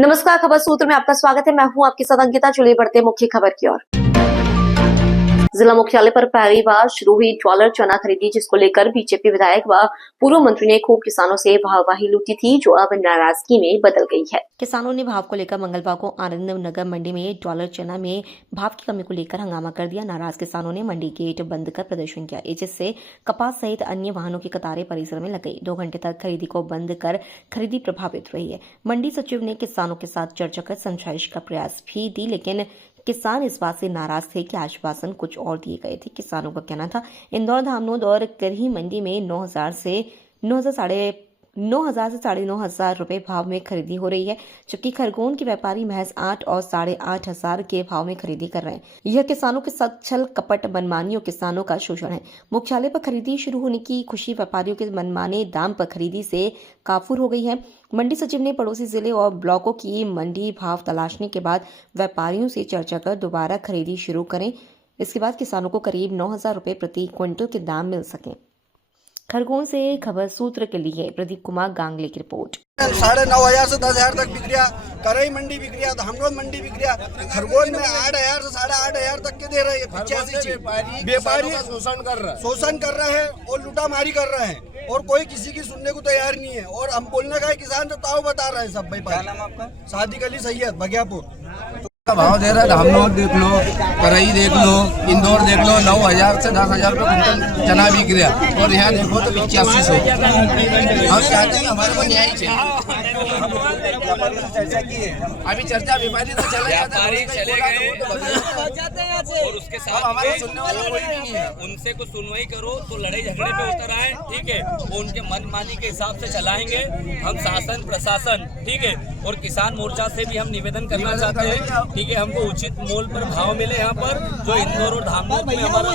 नमस्कार, खबर सूत्र में आपका स्वागत है। मैं हूं आपके साथ अंकिता। चलिए बढ़ते हैं मुख्य खबर की ओर। जिला मुख्यालय पर पहली बार शुरू हुई डॉलर चना खरीदी, जिसको लेकर बीजेपी विधायक व पूर्व मंत्री ने खूब किसानों से वाहवाही लूटी थी, जो अब नाराजगी में बदल गई है। किसानों ने भाव को लेकर मंगलवार को आनंद नगर मंडी में डॉलर चना में भाव की कमी को लेकर हंगामा कर दिया। नाराज किसानों ने मंडी गेट बंद कर प्रदर्शन किया, जिससे कपास सहित अन्य वाहनों की कतारें परिसर में लग गई। 2 घंटे तक खरीदी को बंद कर खरीदी प्रभावित रही है। मंडी सचिव ने किसानों के साथ चर्चा कर समझाइश का प्रयास भी दी, लेकिन किसान इस बात से नाराज थे कि आश्वासन कुछ और दिए गए थे। किसानों का कहना था इंदौर, धामनोद और करही मंडी में 9,000 से 9,500 रुपए भाव में खरीदी हो रही है, जबकि खरगोन के व्यापारी महज 8 और 8,500 के भाव में खरीदी कर रहे हैं। यह किसानों के साथ छल कपट, मनमानी और किसानों का शोषण है। मुख्यालय पर खरीदी शुरू होने की खुशी व्यापारियों के मनमाने दाम पर खरीदी से काफूर हो गई है। मंडी सचिव ने पड़ोसी जिले और ब्लॉकों की मंडी भाव तलाशने के बाद व्यापारियों से चर्चा कर दोबारा खरीदी शुरू करें। इसके बाद किसानों को करीब 9,000 रुपए प्रति क्विंटल के दाम मिल सकें। खरगोन से खबर सूत्र के लिए प्रदीप कुमार गांगले की रिपोर्ट। 9,500 से 10,000 तक बिक रहा, करई मंडी बिक रहा, धामनोद मंडी बिक रहा, खरगोन में 8,000 से 8,500 तक के दे रहे हैं। 85 व्यापारी शोषण कर रहे हैं और लूटामारी कर रहे हैं, और कोई किसी की सुनने को तैयार नहीं है। और हम बोलने का किसान तो ताव बता रहे हैं सब। भाई नाम आपका? सादिक अली सैयद, बगियापुर। भाव दे रहा है। धामनोद देख लो, करई देख लो, इंदौर देख लो, 9,000 से 10,000 रुपये कुंटल चना बिक रहा, और यहाँ देखो तो 8500। हम चाहते हैं हमारे को न्याय चाहिए। अभी चर्चा व्यापारी तो चले गए और उसके साथ हमारे सुनने वाला कोई नहीं है। उनसे कुछ सुनवाई करो तो लड़ाई झगड़े पे उतर आए, ठीक है। वो उनके मनमानी के हिसाब से चलाएंगे। हम शासन प्रशासन, ठीक है, और किसान मोर्चा से भी हम निवेदन करना चाहते हैं, ठीक है, हमको उचित मूल्य पर भाव मिले। यहाँ पर जो इंदौर और धामनोद में हमारा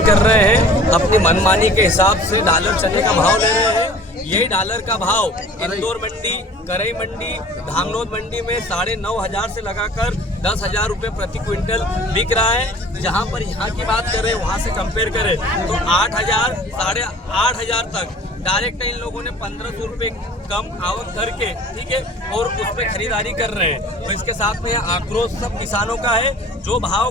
कर रहे हैं, अपनी मनमानी के हिसाब से डॉलर चने का भाव ले रहे हैं। यही डॉलर का भाव इंदौर मंडी, करई मंडी, धामनोद मंडी में 9,500 से लगाकर 10,000 रुपये प्रति क्विंटल बिक रहा है। जहां पर यहाँ की बात करें, वहां से कंपेयर करें तो 8,000, 8,500 तक डायरेक्ट इन लोगों ने 1,500 रुपये कम आवक करके, ठीक है, और उस पर खरीदारी कर रहे हैं। तो इसके साथ में आक्रोश सब किसानों का है। जो भाव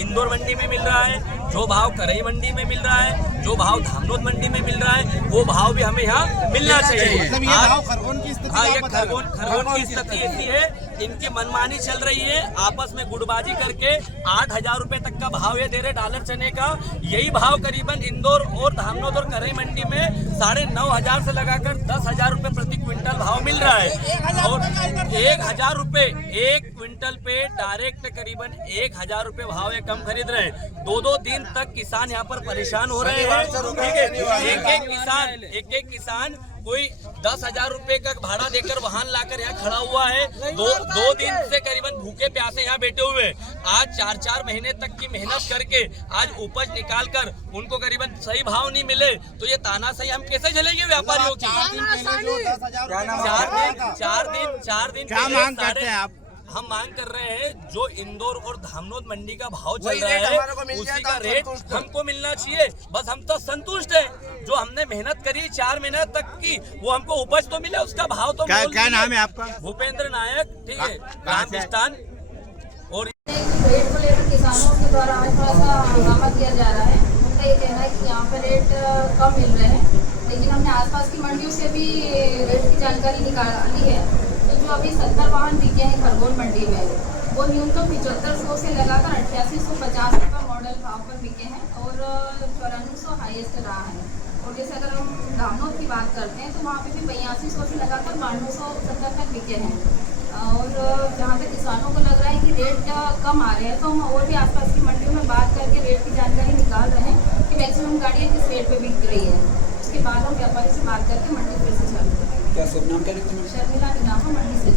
इंदौर मंडी में मिल रहा है, जो भाव करई मंडी में मिल रहा है, जो भाव धामनोद मंडी में मिल रहा है, वो भाव भी हमें यहाँ मिलना चाहिए। खरगोन की स्थिति ऐसी है, इनकी मनमानी चल रही है। आपस में गुटबाजी करके 8,000 रुपए तक का भाव ये दे रहे डॉलर चने का। यही भाव करीबन इंदौर और धामनोद और करई मंडी में 9,500 से लगाकर 10,000 रुपए प्रति क्विंटल भाव मिल रहा है। और 1,000 रुपए एक क्विंटल पे डायरेक्ट करीबन 1,000 रुपए भाव कम खरीद रहे हैं। 2-2 दिन तक किसान यहाँ पर परेशान हो रहे हैं, ठीक है। एक किसान कोई 10,000 रुपए का भाड़ा देकर वाहन लाकर यहाँ खड़ा हुआ है। दो दिन से करीबन भूखे प्यासे यहाँ बैठे हुए। आज 4-4 महीने तक की मेहनत करके आज उपज निकाल कर उनको करीबन सही भाव नहीं मिले, तो ये तानाशाही हम कैसे झेलेंगे व्यापारियों की? 4 दिन क्या मांग करते हैं आप? हम मांग कर रहे हैं जो इंदौर और धामनोद मंडी का भाव चल रहा है उसी का रेट हमको मिलना चाहिए। बस हम तो संतुष्ट है। जो हमने मेहनत करी 4 महीने तक की, वो हमको उपज तो मिले, उसका भाव तो क्या नाम है आपका? भूपेंद्र नायक, ठीक है, राजस्थान। और रेट को लेकर किसानों के द्वारा आज थोड़ा सा हंगामा किया जा रहा है। उनका ये कहना है कि यहाँ पे रेट कम मिल रहे हैं, लेकिन हमने आसपास की मंडियों से भी रेट की जानकारी निकाली है। जो अभी 70 वाहन बिके हैं खरगोन मंडी में, वो न्यूनतम 7500 से लगाकर 8850 रुपये मॉडल भाव पर बिके हैं, और 9400 हाईएस्ट रहा है। और जैसे अगर हम धामनोद की बात करते हैं तो वहाँ पे भी 8500 से लगाकर 9270 तक बिके हैं। और जहाँ तक किसानों को लग रहा है कि रेट कम आ रहे हैं, तो हम और भी आसपास की मंडियों में बात करके रेट की जानकारी निकाल रहे हैं कि मैक्सिमम गाड़ियाँ किस रेट पर बिक रही है। उसके बाद हम व्यापारी से बात करके मंडी फिर से चालू करेंगे। क्या सब नाम क्या? शर्मिला के नाम मंडी से।